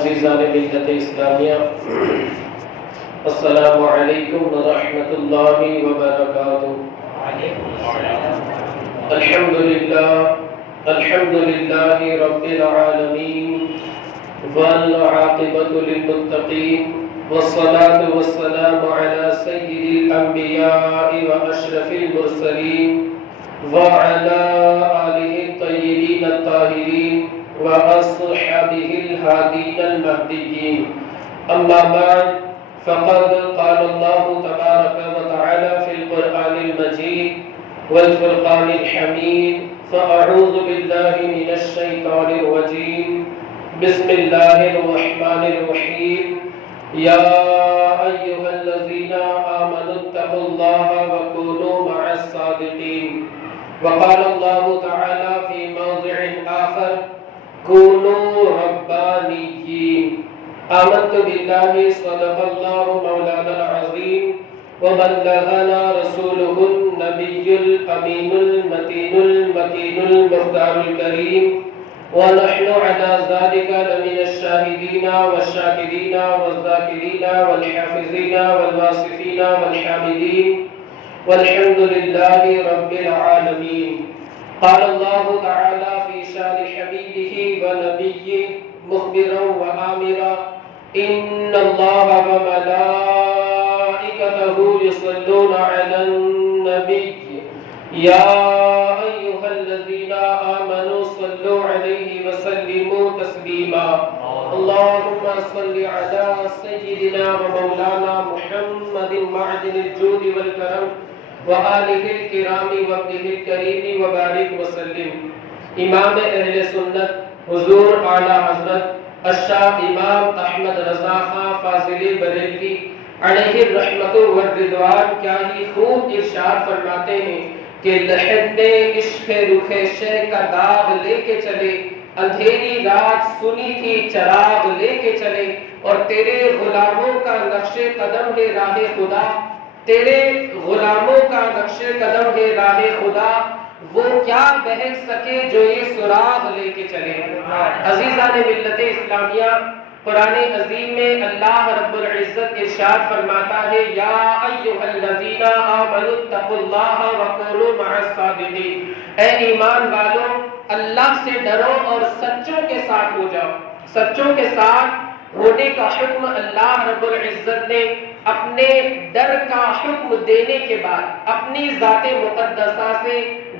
عزیزان ملت اسلامیہ، السلام علیکم ورحمۃ اللہ وبرکاتہ۔ الحمد للہ رب العالمین والعاقبۃ للمتقین والصلاة والسلام علی سید الانبیاء واشرف المرسلین وعلى آلہ الطیبین الطاہرین وأصحابه الهادين المهديين. أما بعد فقد قال الله تبارك وتعالى في القرآن المجيد والفرقان الحميد، فأعوذ بالله من الشيطان الرجيم، بسم الله الرحمن الرحيم. يا أيها الذين آمنوا اتقوا الله وكونوا مع الصادقين. وقال الله تعالى في موضع آخر: كونوا ربانيين. آمنت بالله صدق الله مولانا العظيم وبلغنا رسوله النبي الأمين المتين المكين المختار الكريم، ونحن على ذلك لمن الشاهدين والشاكرين والذاكرين والحافظين والواصفين والحامدين، والحمد لله رب العالمين. قال الله تعالى في شان حبيبه ونبيه مخبرا وآمرا: إن الله وملائكته يصلون على النبي يا أيها الذين آمنوا صلوا عليه وسلموا تسليما. اللهم صل على سيدنا ومولانا محمد معدن الجود والكرم وآلہ الکرام وابنہ الکریم وبارک وسلم. امام اہل سنت حضور اعلی حضرت الشاہ امام احمد رضا خان فاضل بریلوی علیہ الرحمت والرضوان کیا ہی خوب ارشاد فرماتے ہیں کہ لحد نے عشق رخ شہ کا داغ لے کے چلے، اندھیری رات سنی تھی چراغ لے کے چلے، اور تیرے غلاموں کا نقش قدم ہے راہ خدا، تیرے غلاموں کا نقش قدم ہے راہ خدا، وہ کیا بہک سکے جو یہ سراغ لے کے چلے. عزیزان ملت اسلامیہ، قرآن عظیم میں اللہ رب العزت ارشاد فرماتا ہے: یا ایھا الذین آمنوا اتقوا اللہ وکونوا مع الصادقین. اے ایمان والو، اللہ سے ڈرو اور سچوں کے ساتھ ہو جاؤ. سچوں کے ساتھ ہونے کا حکم اللہ رب العزت نے اپنے ڈر کا حکم دینے کے بعد، اپنی ذات مقدسہ سے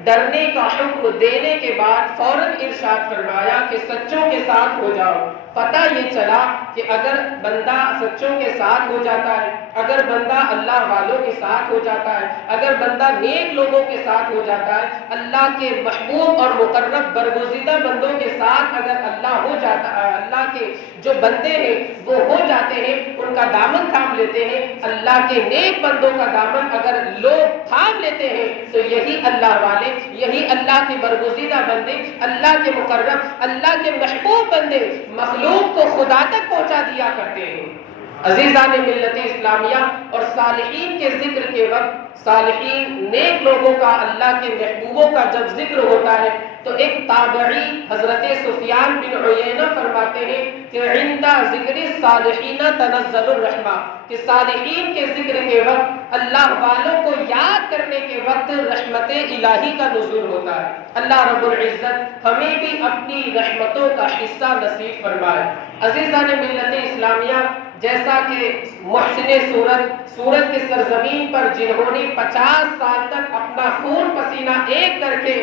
ڈرنے کا حکم دینے کے بعد فوراً ارشاد فرمایا کہ سچوں کے ساتھ ہو جاؤ. پتہ یہ چلا کہ اگر بندہ سچوں کے ساتھ ہو جاتا ہے، اگر بندہ اللہ والوں کے ساتھ ہو جاتا ہے، اگر بندہ نیک لوگوں کے ساتھ ہو جاتا ہے، اللہ کے محبوب اور مقرب برگزیدہ بندوں کے ساتھ اگر اللہ ہو جاتا ہے، اللہ کے جو بندے ہیں وہ ہو جاتے ہیں، ان کا دامن تھام لیتے ہیں، اللہ کے نیک بندوں کا دامن اگر لوگ تھام لیتے ہیں تو یہی اللہ والے، یہی اللہ کے برگزیدہ بندے، اللہ کے مقرب، اللہ کے محبوب بندے مخلوق کو خدا تک پہنچا دیا کرتے ہیں. عزیزان ملت اسلامیہ، اور صالحین کے ذکر کے وقت، صالحین نیک لوگوں کا، اللہ کے محبوبوں کا جب ذکر ہوتا ہے تو ایک تابعی حضرت سفیان بن عیینہ فرماتے ہیں کہ عند ذکر الصالحین تنزل الرحمہ، کہ صالحین کے ذکر کے وقت، اللہ والوں کو یاد کرنے کے وقت رحمت الہی کا نزول ہوتا ہے. اللہ رب العزت ہمیں بھی اپنی رحمتوں کا حصہ نصیب فرمائے. عزیزان ملت اسلامیہ، جیسا کہ محسن سورت کی سرزمین پر جنہوں نے 50 سال تک اپنا خون پسینہ ایک کر کے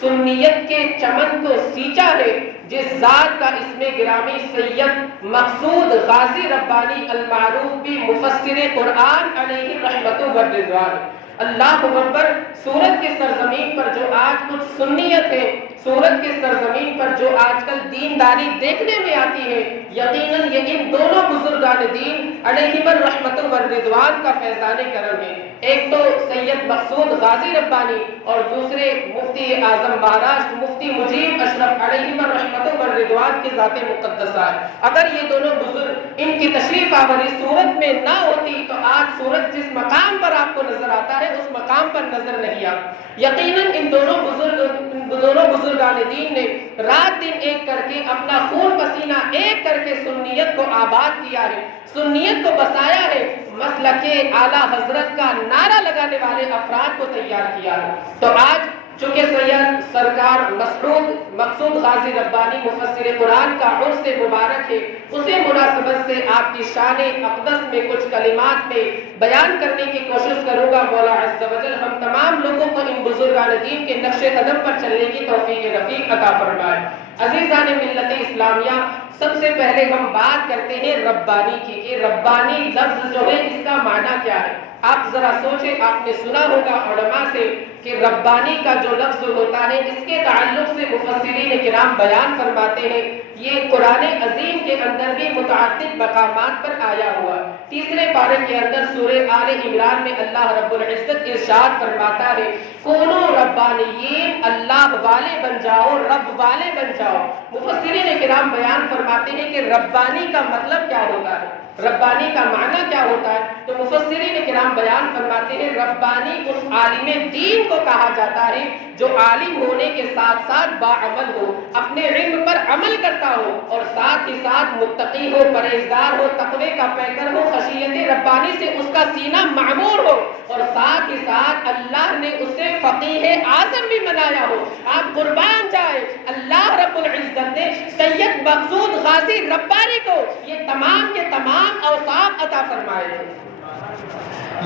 سنیت کے چمن کو سینچا ہے، جس ذات کا اسم گرامی سید مقصود غازی ربانی المعروف بھی مفسر قرآن علیہ رحمت و رضوان، اللہ اکبر. سورت کی سرزمین پر جو آج کچھ سنیت ہے، سورت کی سرزمین پر جو آج کل دینداری دیکھنے میں آتی ہے، یقیناً یہ ان دونوں بزرگان دین علیہم الرحمت والرضوان کا فیضان کرم ہے. ایک تو سید مقصود غازی ربانی اور دوسرے مفتی اعظم مہاراشٹر مفتی مجیب اشرف علیہم الرحمت والرضوان کی ذات مقدسہ ہے. اگر یہ دونوں بزرگ ان کی تشریف آوری سورت میں نہ ہوتی تو آج سورت جس مقام پر آپ کو نظر آتا ہے اس مقام پر نظر نہیں آتا. یقیناً ان دونوں بزرگان دین نے رات دن ایک کر کے اپنا خون پسینہ ایک کر کے سنیت سنت کو آباد کیا ہے، سنیت کو بسایا ہے، مسلک اعلیٰ حضرت کا نعرہ لگانے والے افراد کو تیار کیا ہے۔ تو آج چونکہ سید سرکار مقصود غازی ربانی مفسر قرآن کا عرس مبارک ہے، اسی مناسبت سے آپ کی شان اقدس میں کچھ کلمات میں بیان کرنے کی کوشش کروں گا۔ مولا عز و جل ہم تمام لوگوں کو ان بزرگان دین کے نقش قدم پر چلنے کی توفیق رفیق عطا فرمائے۔ عزیزان ملت اسلامیہ، سب سے پہلے ہم بات کرتے ہیں ربانی کی کہ ربانی لفظ جو ہے اس کا معنی کیا ہے۔ آپ ذرا سوچیں، آپ نے سنا ہوگا علماء سے کہ ربانی کا جو لفظ ہوتا ہے اس کے تعلق سے مفسرین کرام بیان فرماتے ہیں یہ قرآن عظیم کے اندر بھی متعدد مقامات پر آیا ہوا۔ تیسرے پارے کے اندر سورہ آل عمران میں اللہ رب العزت ارشاد فرماتا ہے کونو ربانیین، اللہ والے بن جاؤ، رب والے بن جاؤ۔ مفسرین کرام بیان فرماتے ہیں کہ ربانی کا مطلب کیا ہوتا ہے، ربانی کا معنی کیا ہوتا ہے؟ تو مفسرین کرام بیان فرماتے ہیں ربانی اس عالم دین کو کہا جاتا ہے جو عالم ہونے کے ساتھ ساتھ باعمل ہو، اپنے علم پر عمل کرتا ہو اور ساتھ ہی ساتھ متقی ہو، پرہیزگار ہو، تقوی کا پیکر ہو، خشیت ربانی سے اس کا سینہ معمور ہو اور ساتھ ہی ساتھ اللہ نے اسے فقیہ اعظم بھی بنایا ہو۔ آپ قربان جائیں، اللہ رب العزت نے سید مقصود غازی ربانی کو یہ تمام کے تمام اوصاف عطا فرمائے ہیں۔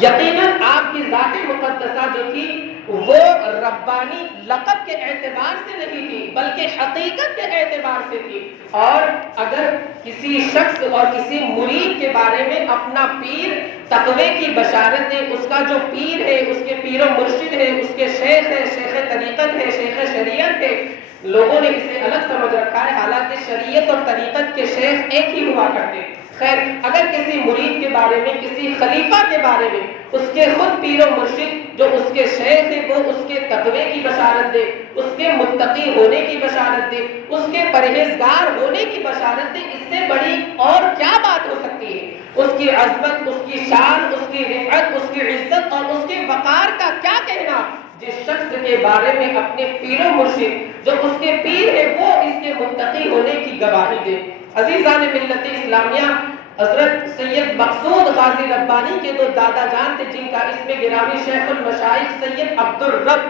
یقیناً آپ کی ذات مقدسہ جو تھی وہ ربانی لقب کے اعتبار سے نہیں تھی بلکہ حقیقت کے اعتبار سے تھی، اور اگر کسی شخص اور کسی مرید کے بارے میں اپنا پیر تقوی کی بشارت دے، اس کا جو پیر ہے، اس کے پیر و مرشد ہے، اس کے شیخ ہے، شیخ طریقت ہے، شیخ شریعت ہے، لوگوں نے اسے الگ سمجھ رکھا ہے، حالانکہ شریعت اور طریقت کے شیخ ایک ہی ہوا کرتے۔ خیر، اگر کسی مرید کے بارے میں، کسی خلیفہ کے بارے میں اس کے خود پیر و مرشد جو اس کے شیخ ہے وہ اس کے تقوی کی بشارت دے، اس کے متقی ہونے کی بشارت دے، اس کے پرہیزگار ہونے کی بشارت دے، اس سے بڑی اور کیا بات ہو سکتی ہے؟ اس کی عظمت، اس کی شان، اس کی رفعت، اس کی عزت اور اس کے وقار کا کیا کہنا جس شخص کے بارے میں اپنے پیر و مرشد جو اس کے پیر ہے وہ اس کے متقی ہونے کی گواہی دے۔ عزیزان ملت اسلامیہ، حضرت سید مقصود غازی ربانی کے دو دادا جان تھے جن کا اسم گرامی شیخ المشائخ سید عبدالرب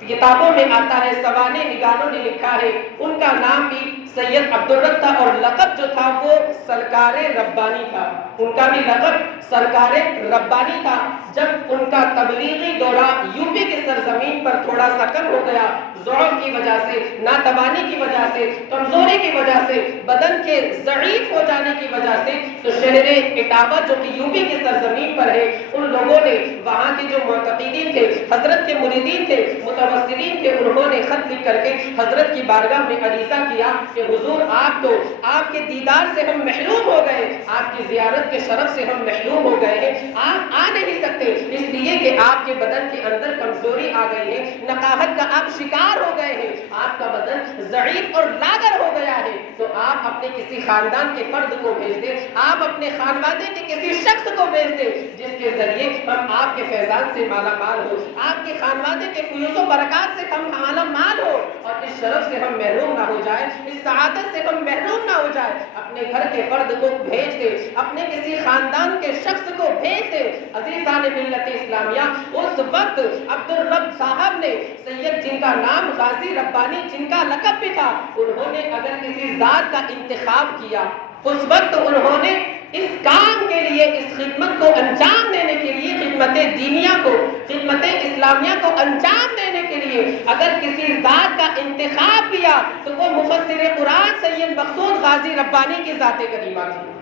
کتابوں میں آتا ہے، سوانح نگاروں نے لکھا ہے، ان کا نام بھی سید عبدالرب تھا اور لقب جو تھا وہ سرکار ربانی تھا، ان کا بھی لقب سرکار ربانی تھا۔ جب ان کا تبلیغی دورہ یوپی کی سرزمین پر تھوڑا سا کم ہو گیا، ضعف کی وجہ سے، ناتوانی کی وجہ سے، کمزوری کی وجہ سے، بدن کے ضعیف ہو جانے کی وجہ سے، تو شہر اٹاوا جو کہ یوپی کی سرزمین پر ہے، ان لوگوں نے وہاں کے جو معتقدین تھے، حضرت کے مریدین تھے، متوسلین تھے، انہوں نے خط لکھ کر کے حضرت کی بارگاہ میں عریضہ کیا کہ حضور آپ کے دیدار سے ہم محروم ہو گئے، آپ کی زیارت کے شرف سے ہم محروم ہو گئے ہیں، آپ آ نہیں سکتے اس لیے کہ آپ کے بدن کے اندر کمزوری آ گئی ہے، نقاہت کا آپ شکار ہو گئے ہیں، آپ کا بدن ضعیف اور لاغر ہو گیا ہے، تو آپ اپنے کسی خاندان کے فرد کو بھیج دیں، آپ اپنے خاندان کے کسی شخص کو بھیج دیں جس کے ذریعے ہم آپ کے فیضان سے مالا مال ہو، آپ کے خاندان کے فیوز و برکات سے ہم مالا مال ہو اور اس شرف سے ہم محروم نہ ہو جائے، اس سعادت سے ہم محروم نہ ہو جائے۔ اپنے گھر کے فرد کو بھیج دے، اپنے کسی خاندان کے شخص کو بھیج دے۔ عزیزان ملت اسلامیہ، اس وقت عبدالرب صاحب نے، سید جن کا نام غازی ربانی جن کا لقب بھی تھا، انہوں نے اگر کسی ذات کا انتخاب کیا، اس وقت انہوں نے اس کام کے لیے، اس خدمت کو انجام دینے کے لیے، خدمت دینیہ کو، خدمت اسلامیہ کو انجام دینے کے لیے اگر کسی ذات کا انتخاب کیا تو وہ مفسر قرآن سید مقصود غازی ربانی کی ذات کریمہ تھی۔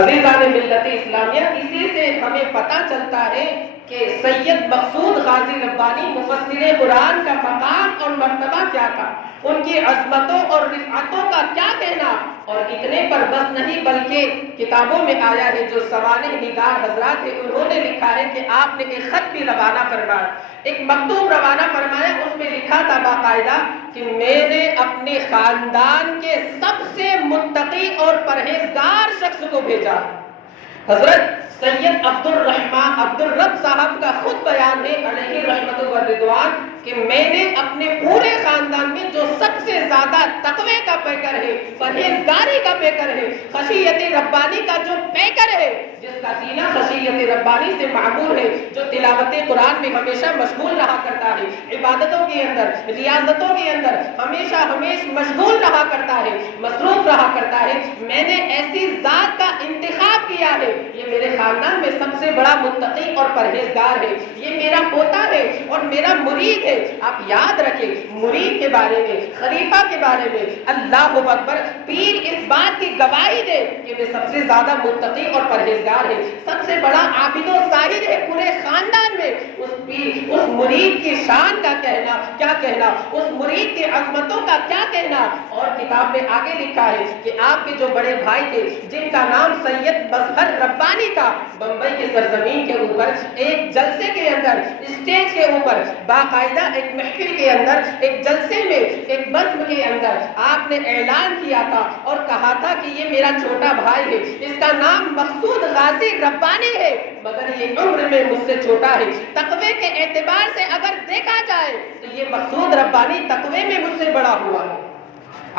عزیزان ملت اسلامیہ، اسی سے ہمیں پتہ چلتا ہے کہ سید مقصود غازی ربانی مفسر قرآن کا مقام اور مرتبہ کیا تھا، ان کی عظمتوں اور رفعتوں کا کیا کہنا، اور اتنے پر بس نہیں بلکہ کتابوں میں آیا ہے، جو سوانح نگار حضرات ہیں انہوں نے لکھا ہے کہ آپ نے ایک خط بھی روانہ فرمایا، ایک مکتوب روانہ فرمایا، اس میں لکھا تھا باقاعدہ کہ میں نے اپنے خاندان کے سب سے متقی اور پرہیزگار شخص کو بھیجا۔ حضرت سید عبدالرب صاحب کا خود بیان ہے علیہ رحمت و رضوان کہ میں نے اپنے پورے خاندان میں جو سب سے زیادہ تقوی کا پیکر ہے، پرہیزگاری کا پیکر ہے، خشیت ربانی کا جو پیکر ہے، جس کا سینہ خشیت ربانی سے معمور ہے، جو تلاوت قرآن میں ہمیشہ مشغول رہا کرتا ہے، عبادتوں کے اندر، ریاضتوں کے اندر ہمیشہ مشغول رہا کرتا ہے، مصروف رہا کرتا ہے، میں نے ایسی ذات کا انتخاب کیا ہے، یہ میرے خاندان میں سب سے بڑا متقی اور پرہیزگار ہے، یہ میرا پوتا ہے اور میرا مرید ہے۔ آپ یاد رکھیں، مرید کے بارے میں، خلیفہ کے بارے میں اللہ اکبر، پیر اس بات کی گواہی دے کہ وہ سب سے زیادہ متقی اور پرہیزگار ہے، سب سے بڑا عابد و زاہد ہے پورے خاندان میں، اس پیر، اس مرید کی شان کا کہنا کیا کہنا، اس مرید کی عظمتوں کا کیا کہنا۔ اور کتاب میں آگے لکھا ہے کہ آپ کے جو بڑے بھائی تھے جن کا نام سید مظہر ربانی تھا، بمبئی کے سرزمین کے اوپر ایک جلسے کے اندر، اسٹیج کے اوپر، باقاعدہ ایک محفل کے اندر، ایک جلسے میں، ایک بزم کے اندر آپ نے اعلان کیا تھا اور کہا تھا کہ یہ میرا چھوٹا بھائی ہے، اس کا نام مقصود غازی ربانی ہے، مگر یہ عمر میں مجھ سے چھوٹا ہے، تقوی کے اعتبار سے اگر دیکھا جائے تو یہ مقصود ربانی تقوی میں مجھ سے بڑا ہوا ہے۔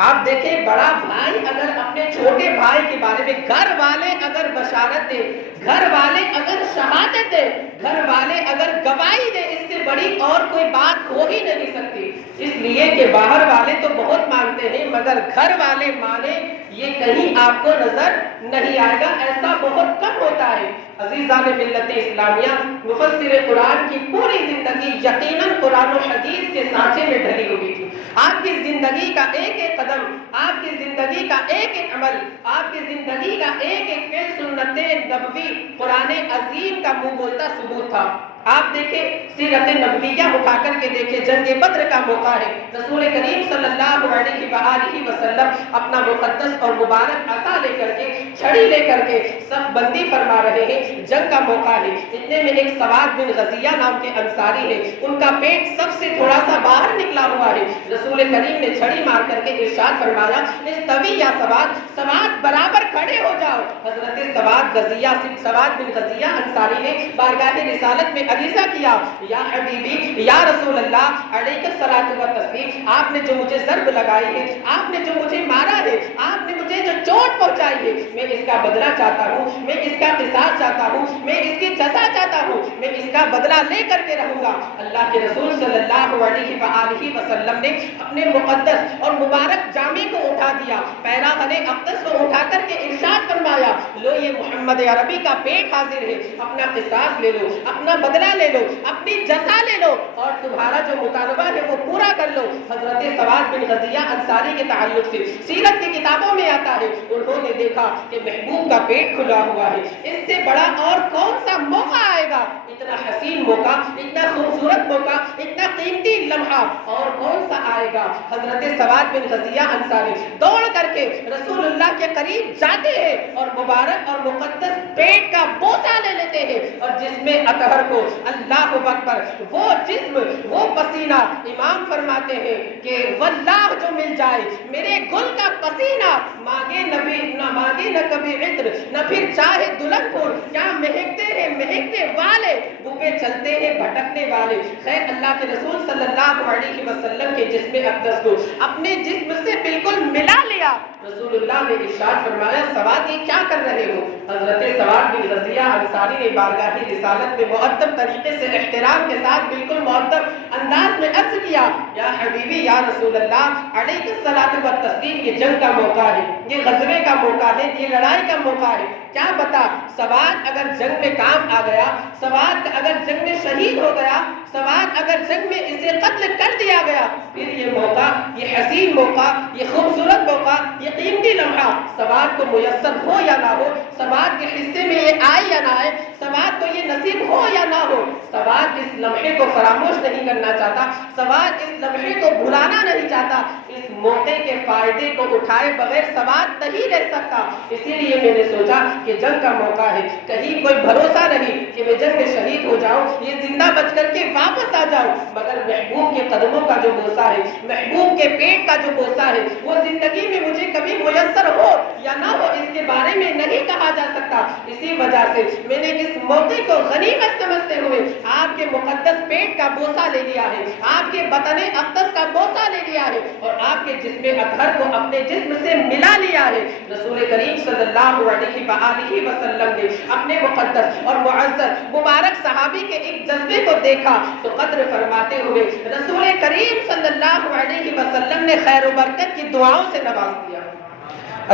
آپ دیکھیں، بڑا بھائی اگر اپنے چھوٹے بھائی کے بارے میں، گھر والے اگر بشارت دے، گھر والے اگر شہادت دے، گھر والے اگر گواہی دے، اس سے بڑی اور کوئی بات ہو ہی نہیں سکتی، اس لیے کہ باہر والے تو بہت مانتے ہیں مگر گھر والے مانے یہ کہیں آپ کو نظر نہیں آئے گا، ایسا بہت کم ہوتا ہے۔ عزیزان ملت اسلامیہ، مفسر قرآن کی پوری زندگی یقیناً قرآن و حدیث کے سانچے میں ڈھلی ہوئی تھی۔ آپ کی زندگی کا ایک ایک قدم، آپ کی زندگی کا ایک ایک عمل، آپ کی زندگی کا ایک ایک فعل سنت نبوی قرآن عظیم کا منہ بولتا ثبوت تھا۔ آپ دیکھیں، سیرت نبویہ اٹھا کر کے دیکھیں، جنگ بدر کا موقع ہے، رسول کریم صلی اللہ علیہ وآلہ وسلم اپنا مقدس اور مبارک عصا لے کر کے، چھڑی لے کر کے صف بندی فرما رہے ہیں، جنگ کا موقع ہے۔ اتنے میں ایک سواد بن غزیہ نام کے انصاری ہے، ان کا پیٹ سب سے تھوڑا سا باہر نکلا ہوا ہے، رسول کریم نے چھڑی مار کر کے ارشاد فرمایا، استوی یا سواد، سواد برابر کھڑے ہو جاؤ۔ حضرت سواد بن غزیہ انصاری نے بارگاہ رسالت میں عریضہ کیا، یا حبیبی، یا رسول اللہ علیہ الصلوۃ والتسلیم، آپ نے جو مجھے ضرب لگائی ہے، آپ نے جو مجھے مارا ہے، آپ نے مجھے جو چوٹ پہنچائی ہے، میں اس کا بدلہ چاہتا ہوں، میں اس کا قصاص چاہتا ہوں، میں اس کی جزا چاہتا ہوں، میں اس کا بدلہ لے کر کے رہوں گا۔ اللہ کے رسول صلی اللہ علیہ وآلہ وسلم نے اپنے مقدس اور مبارک جامے کو اٹھا دیا، پیراہن اقدس کو اٹھا کر کے ارشاد فرمایا، لو یہ محمد عربی کا پیٹ حاضر ہے، اپنا قصاص لے لو، اپنا بدلہ لے لو، اپنی جزا لے لو، اور تمہارا جو مطالبہ ہے وہ پورا کر لو۔ حضرت سواد بن غزیہ انصاری کے تعلق سے سیرت کی کتابوں میں آتا ہے، انہوں نے دیکھا کہ محبوب کا پیٹ کھلا ہوا ہے، اس سے بڑا اور کون سا موقع آئے گا، اتنا حسین موقع، اتنا خوبصورت موقع، اتنا قیمتی لمحہ اور کون سا آئے گا۔ حضرت سواد بن غزیہ انصاری دوڑ کر کے رسول اللہ کے قریب جاتے ہیں اور مبارک اور مقدس پیٹ کا بوسہ لے لیتے ہیں، اور جس میں اطہر کو، اللہ اکبر، وہ جسم، وہ پسینہ، امام فرماتے ہیں کہ واللہ جو مل جائے میرے گل کا پسینہ، مانگے نبی نہ مانگے نہ کبھی عطر، نہ پھر چاہے دلہن پھول، کیا مہکتے ہیں مہکنے والے، وہ پہ چلتے ہیں بھٹکنے والے۔ خیر، اللہ کے رسول صلی اللہ علیہ وسلم کے جسم اقدس کو اپنے جسم سے بالکل ملا لیا۔ رسول اللہ نے ارشاد فرمایا، سواد یہ کیا کر رہے ہو؟ حضرت سواد بن غزیہ انصاری نے بارگاہ رسالت میں مؤدب طریقے سے، احترام کے ساتھ، بالکل مؤدب انداز میں عرض کیا، یا حبیبی، یا رسول اللہ علیہ الصلوۃ والتسلیم، یہ جنگ کا موقع ہے، یہ غزوے کا موقع ہے، یہ لڑائی کا موقع ہے، کیا بتا سواد اگر جنگ میں کام آ گیا، سواد اگر جنگ میں شہید ہو گیا، سواد اگر جنگ میں اسے قتل کر دیا گیا، پھر یہ موقع، یہ حسین موقع، یہ خوبصورت موقع، یہ قیمتی لمحہ سواد کو میسر ہو یا نہ ہو، سواد کے حصے میں یہ آئے یا نہ آئے، سواد کو یہ نصیب ہو یا نہ ہو، سواد اس لمحے کو فراموش نہیں کرنا چاہتا، سواد اس لمحے کو بھلانا نہیں چاہتا، اس موقع کے فائدے کو اٹھائے بغیر سواد نہیں رہ سکتا۔ اسی لیے میں نے سوچا کہ جنگ کا موقع ہے، کہیں کوئی بھروسہ نہیں کہ میں جنگ میں شہید ہو جاؤں، یہ زندہ بچ کر کے واپس آ جاؤں، مگر محبوب کے قدموں کا جو بوسہ ہے، محبوب کے پیٹ کا جو بوسہ ہے، وہ زندگی میں مجھے کبھی میسر ہو یا نہ ہو، اس کے بارے میں نہیں کہا جا سکتا۔ اسی اسی وجہ سے میں نے اس موقع کو غنیمت سمجھتے ہوئے آپ کے مقدس پیٹ کا بوسہ لے لیا ہے، آپ کے بدن اقدس کا بوسہ لے لیا ہے اور آپ کے جسم اطہر کو اپنے جسم سے ملا لیا ہے۔ رسول کریم صلی اللہ علیہ وآلہ وسلم نے اپنے مقدس اور معزز مبارک صحابی کے ایک جذبے کو دیکھا تو قدر فرماتے ہوئے رسول کریم صلی اللہ علیہ وسلم نے خیر و برکت کی دعاؤں سے نواز دیا۔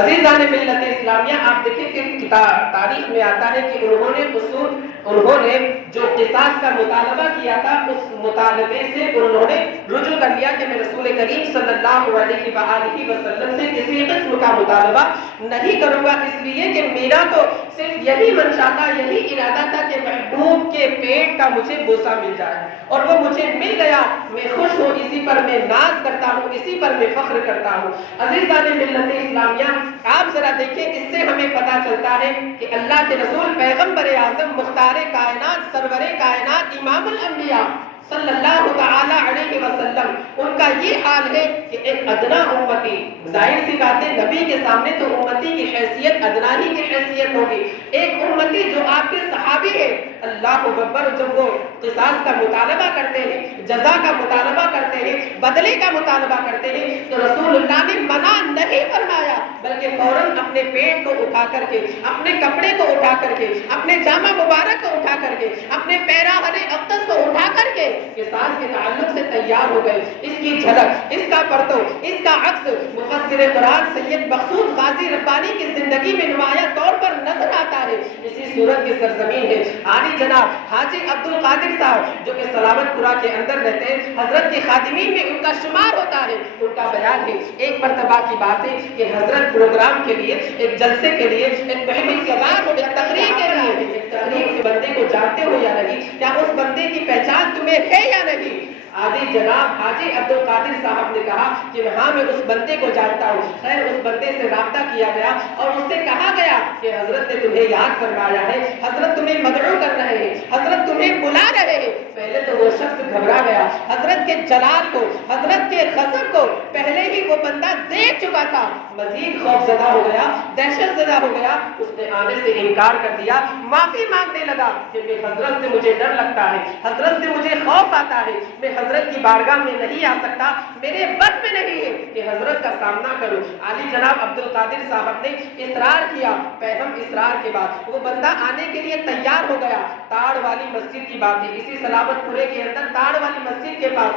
عزیزان ملت اسلامیہ، آپ دیکھیں کہ تاریخ میں آتا ہے کہ انہوں نے جو قصاص کا مطالبہ کیا تھا اس مطالبے سے انہوں نے رجوع کر لیا کہ میں رسول کریم صلی اللہ علیہ وآلہ وسلم سے کسی قسم کا مطالبہ نہیں کروں گا، اس لیے کہ میرا تو صرف یہی منشا تھا، یہی ارادہ تھا کہ محبوب کے پیٹ کا مجھے بوسہ مل جائے اور وہ مجھے مل گیا، میں خوش ہوں، اسی پر میں ناز کرتا ہوں، اسی پر میں فخر کرتا ہوں۔ عزیزان ملت اسلامیہ، آپ ذرا دیکھیں، اس سے ہمیں پتہ چلتا ہے کہ اللہ کے رسول پیغمبر اعظم مختار کائنات سرور کائنات امام الانبیاء صلی اللہ تعالی علیہ وسلم، ان کا یہ حال ہے کہ ایک ادنا امتی، ظاہر سی بات ہے نبی کے سامنے تو امتی کی حیثیت ادنا ہی کی حیثیت ہوگی، ایک امتی جو آپ کے صحابی ہے، اللہ اکبر، جب وہ قصاص کا مطالبہ کرتے ہیں، جزا کا مطالبہ کرتے ہیں، بدلے کا مطالبہ کرتے ہیں تو رسول اللہ نے منع نہیں فرمایا بلکہ فوراً اپنے پیٹ کو اٹھا کر کے، اپنے کپڑے کو اٹھا کر کے، اپنے جامہ مبارک کو اٹھا کر کے، اپنے پیراہن اقدس کو اٹھا کر کے قصاص کے تعلق سے تیار ہو گئے۔ اس کی جھلک، اس کا پرتو، اس کا عکس مفسر قرآن سید مقصود غازی ربانی کی زندگی میں نمایاں طور پر نظر آتا ہے۔ اسی صورت کی سرزمین ہے عالی جناب حاجی عبد القادر صاحب جو کہ سلامت پورہ کے اندر رہتے ہیں، حضرت کے خادمین میں ان کا شمار ہوتا ہے۔ ان کا بیان ہے، ایک مرتبہ کی بات ہے کہ حضرت پروگرام کے لیے، ایک جلسے کے لیے، ایک محفل کے بعد ایک تقریر کے لیے، ایک تقریر کے بندے کو جانتے ہو یا نہیں، کیا اس بندے کی پہچان تمہیں ہے یا نہیں؟ عالی جناب حاجی عبد القادر صاحب نے کہا کہ ہاں میں اس بندے کو جانتا ہوں۔ خیر اس بندے سے رابطہ کیا گیا اور اس سے کہا گیا کہ حضرت نے تمہیں یاد فرمایا ہے، حضرت تمہیں مدعو کر رہے ہیں، حضرت تمہیں بلا رہے ہیں۔ پہلے تو وہ شخص گھبرا گیا، حضرت کے جلال کو، حضرت کے غضب کو پہلے ہی وہ بندہ دیکھ چکا تھا، مزید خوف زدہ ہو گیا، دہشت زدہ ہو گیا، اس نے آنے سے انکار کر دیا، معافی مانگنے لگا کہ میں حضرت سے مجھے ڈر لگتا ہے، حضرت سے مجھے خوف آتا ہے، میں حضرت کی بارگاہ میں نہیں آ سکتا، میرے بس میں نہیں ہے کہ حضرت کا سامنا کروں۔ علی جناب عبد القادر صاحب نے اصرار کیا، پیغام اصرار کے بعد وہ بندہ آنے کے لیے تیار ہو گیا۔ تاڑ والی مسجد کی بات ہے، اسی سلامت پورے کے اندر تاڑ والی مسجد کے پاس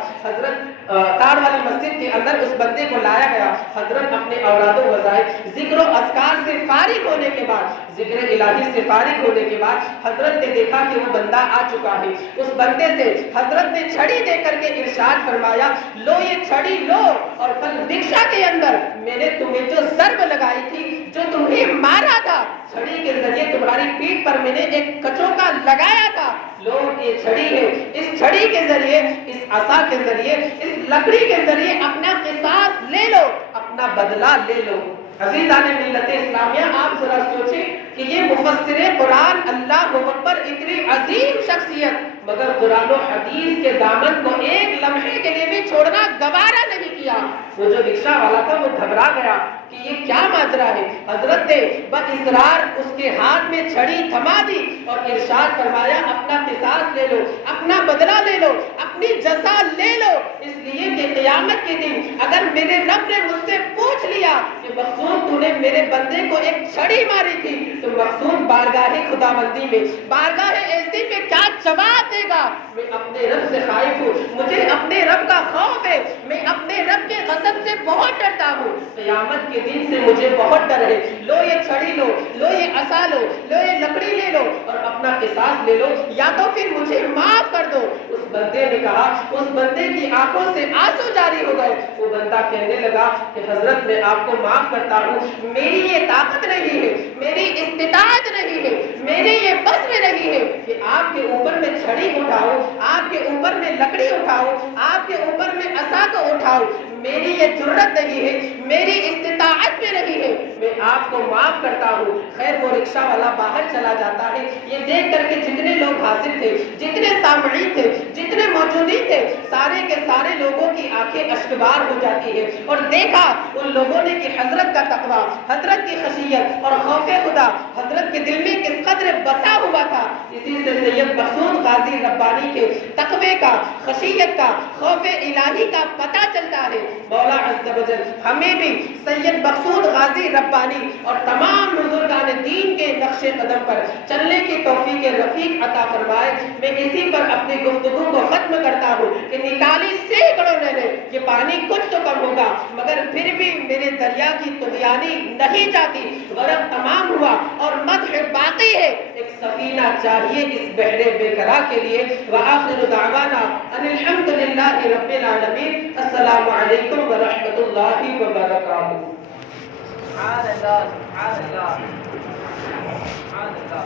تاڑ والی مسجد کے اندر اس بندے کو لایا گیا۔ حضرت اپنے اوراد و وظائف، ذکر و اذکار سے فارغ ہونے کے بعد، ذکر الہی سے فارغ ہونے کے بعد حضرت نے دیکھا کہ وہ بندہ آ چکا ہے۔ اس بندے سے حضرت نے چھڑی دے کر کے ارشاد فرمایا، لو یہ چھڑی لو اور کل بھکشا کے اندر میں نے تمہیں جو ضرب لگائی تھی، جو تمہیں مارا تھا، چھڑی کے ذریعے تمہاری پیٹھ پر میں نے ایک کچوکا لگایا تھا، لو یہ چھڑی ہے، اس چھڑی کے ذریعے، اس عصا کے ذریعے، اس لکڑی کے ذریعے اپنا قصاص لے لو، اپنا بدلہ لے لو۔ عزیزان ملت اسلامیہ، آپ ذرا سوچیں کہ یہ مفسر قرآن، اللہ اکبر، اتنی عظیم شخصیت، مگر قرآن و حدیث کے دامن کو ایک لمحے کے لیے بھی چھوڑنا گوارا نہیں کیا۔ وہ جو رکشہ والا تھا وہ گھبرا گیا کہ یہ کیا ماجرا ہے۔ حضرت نے باصرار اس کے ہاتھ میں چھڑی تھما دی اور ارشاد فرمایا، اپنا قصاص لے لو، اپنا بدلہ لے لو، اپنی جزا لے لو، اس لیے کہ قیامت کے دن اگر میرے رب نے مجھ سے پوچھ لیا کہ مقصود تو نے میرے بندے کو ایک چھڑی ماری تھی، تو مقصود بارگاہ خداوندی میں، بارگاہ عزتی میں کیا جواب دے گا؟ میں اپنے رب سے خائف ہوں، مجھے اپنے رب کا خوف ہے، میں اپنے رب کے غضب سے بہت ڈرتا ہوں، قیامت کے دن سے مجھے بہت ڈر ہے۔ لو یہ چھڑی لو، لو یہ عصا لو، لو یہ لکڑی لے لو اور اپنا قصاص لے لو، یا تو پھر مجھے معاف کر دو۔ اس بندے نے کہا، اس بندے کی آنکھوں سے آنسو جاری ہو گئے۔ وہ بندہ کہنے لگا کہ حضرت میں آپ کو معاف کرتا ہوں، میری یہ طاقت نہیں ہے، میری استطاعت نہیں ہے، میرے یہ بس میں دے رہی ہے کہ آپ کے اوپر میں چھڑی اٹھاؤ، آپ کے اوپر میں لکڑی اٹھاؤ، آپ کے اوپر میں عصا کو اٹھاؤ، میری یہ جرت نہیں ہے، میری استطاعت میں نہیں ہے، میں آپ کو معاف کرتا ہوں۔ خیر وہ رکشہ والا باہر چلا جاتا ہے، یہ دیکھ کر کے جتنے لوگ حاضر تھے، جتنے سامعین تھے، جتنے موجودین تھے، سارے کے سارے لوگوں کی آنکھیں اشکبار ہو جاتی ہے، اور دیکھا ان لوگوں نے کہ حضرت کا تقویٰ، حضرت کی خشیت اور خوف خدا حضرت کے دل میں کس قدر بسا ہوا تھا۔ اسی سے سید مقصود غازی ربانی کے تقوی کا، خشیت کا، خوف الہی کا پتہ چلتا ہے۔ مولا عز و جل ہمیں بھی سید مقصود غازی ربانی اور تمام بزرگان دین کے نقش قدم پر چلنے کی توفیق رفیق عطا فرمائے۔ میں اسی پر اپنی گفتگو کو ختم کرتا ہوں کہ نکالی سینکڑوں نے یہ پانی کچھ تو کم ہوگا، مگر پھر بھی میرے دریا کی طغیانی نہیں جاتی، غرق تمام ہوا اور مدح باقی ہے۔ ایک سفینہ چاہیے اس بحر بے قرار کے لیے۔ وآخر دعوانا ان الحمد للہ رب العالمین۔ السلام علیکم ورحمۃ اللہ وبرکاتہ۔ سبحان اللہ، سبحان اللہ، سبحان اللہ۔